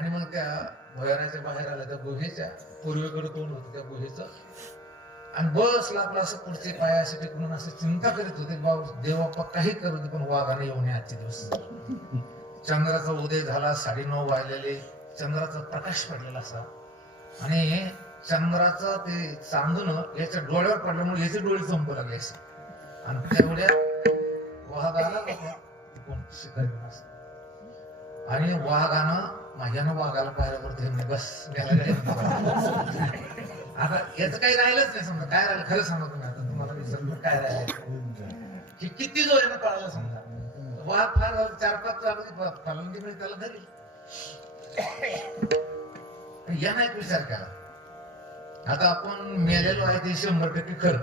आणि मग त्या भुयाराच्या बाहेर आल्या त्या गुहेच्या पूर्वेकडे तोंड होतं त्या गुहेचं आणि बसला आपला असं पुढचे पाय असे टेकून असं चिंता करीत होते देवाप्पा काही करू दे पण वाघाने येऊ नये आजचे दिवस. चंद्राचा उदय झाला 9:30 वाजलेले चंद्राचा प्रकाश पडलेला असा आणि चंद्राचं ते चांदून याच्या डोळ्यावर पडल्यामुळे याचे डोळे चमकू लागले असे आणि तेवढ्या वाघ आला कोण शिकारी आणि वाघानं माझ्यानं वाघाला पाहिल्यावरती बस आता याचं काही राहिलंच नाही. समजा काय राहिलं खरं सांगा तुम्ही आता तुम्हाला विसरलो काय राहिलं की किती जोरानं पळायला समजा वाघ फार 4-5 चालू फलंदी म्हणजे त्याला धरेल. यानं एक विचार केला आता आपण मेलेलो आहे ते 100% खरं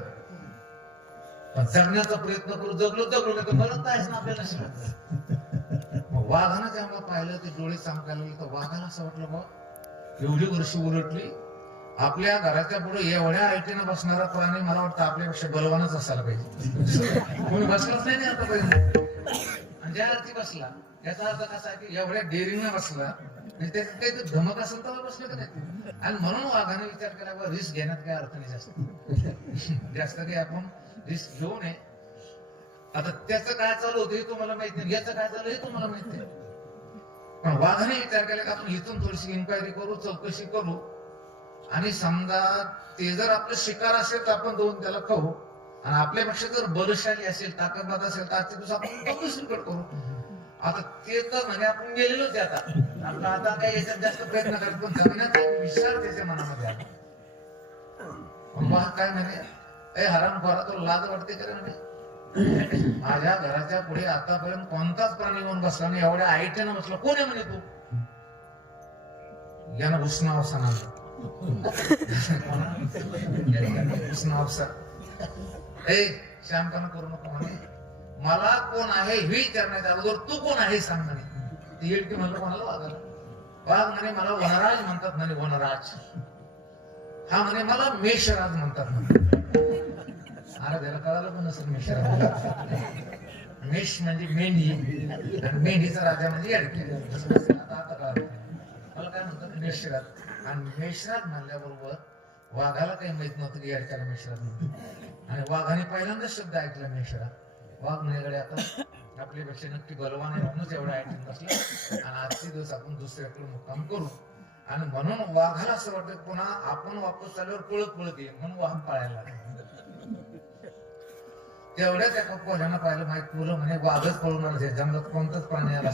पण जगण्याचा प्रयत्न करू जगलो नाही तर मला कायच ना आपल्याला शिकत. मग वाघानं जेव्हा पाहिलं ते डोळे चमकायला लागले तर वाघाला असं वाटलं बा एवढी वर्ष उलटली आपल्या घराच्या पुढे एवढ्या ऐटीनं बसणारा प्राणी मला वाटतं आपल्यापेक्षा बलवानच असायला पाहिजे. कोणी बसलाच नाही आता पाहिजे आणि ज्या अर्थी बसला याचा अर्थ कसा आहे की एवढ्या डेअरिंगनं बसला म्हणजे त्याच्यात काही धमक असेल तर बसलं तर नाही. आणि म्हणून वाघाने विचार केला रिस्क घेण्यात काही अर्थ नाही जास्त काही आपण रिस्क घेऊ नये. आता त्याचं काय चालू होतं हे तुम्हाला माहित नाही याचं काय चालू हे तुम्हाला माहित नाही पण वाघाने विचार केला की आपण इथून थोडीशी इन्क्वायरी करू चौकशी करू आणि समजा ते जर आपलं शिकार असेल तर आपण जाऊन त्याला खाऊ आणि आपल्यापेक्षा जर बलशाली असेल ताकदवाद असेल तर आजच्या दिवस आपण सुलकट करू. आता ते तर म्हणजे आपण गेलेलोच आहे आता आपला आता काही याच्यात जास्त प्रयत्न करत पण जगण्याचा विचार त्याच्या मनामध्ये आला. वाघ काय म्हणे हराम खोरा तो लाज वाटते का म्हणे माझ्या घराच्या पुढे आतापर्यंत कोणताच प्राणी येऊन बसला नाही एवढ्या आयटीनं बसला कोण आहे म्हणे तू यानं उष्ण अवसान आणलं शांतपणा करू नको म्हणे मला कोण आहे हे विचारण्याच्या अगोदर तू कोण आहे सांग म्हणे. ती येईल की म्हणलं कोणाला वागायला वाघ म्हणे मला वनराज म्हणतात म्हणे वनराज हा म्हणे मला मेषराज म्हणतात म्हणे. अरे त्याला कळालं पण नसेल मेषराज मेष म्हणजे मेंढी आणि मेंढीचा राजा म्हणजे येडके आता कळालं मला काय म्हणतात मेषराज आणि मेषराज म्हणल्याबरोबर वाघाला काही माहित नव्हतं की याडक्याला मेषराज म्हणतात आणि वाघाने पहिल्यांदा शब्द ऐकला मेषराज वाघ म्हणेकडे आता आपल्यापेक्षा नक्की बलवान आहे म्हणूनच एवढा ऐकून बसला आणि आजचे दिवस आपण दुसऱ्याकडे मुक्काम करू आणि म्हणून वाघाला असं वाटतं पुन्हा आपण वापस चालल्यावर पळत येईल म्हणून वाघ पाळायला तेवढ्या त्या कोल्यानं पाहिलं माहित तुला म्हणे वाघच पळून आलं जंगलात कोणताच प्राणी आला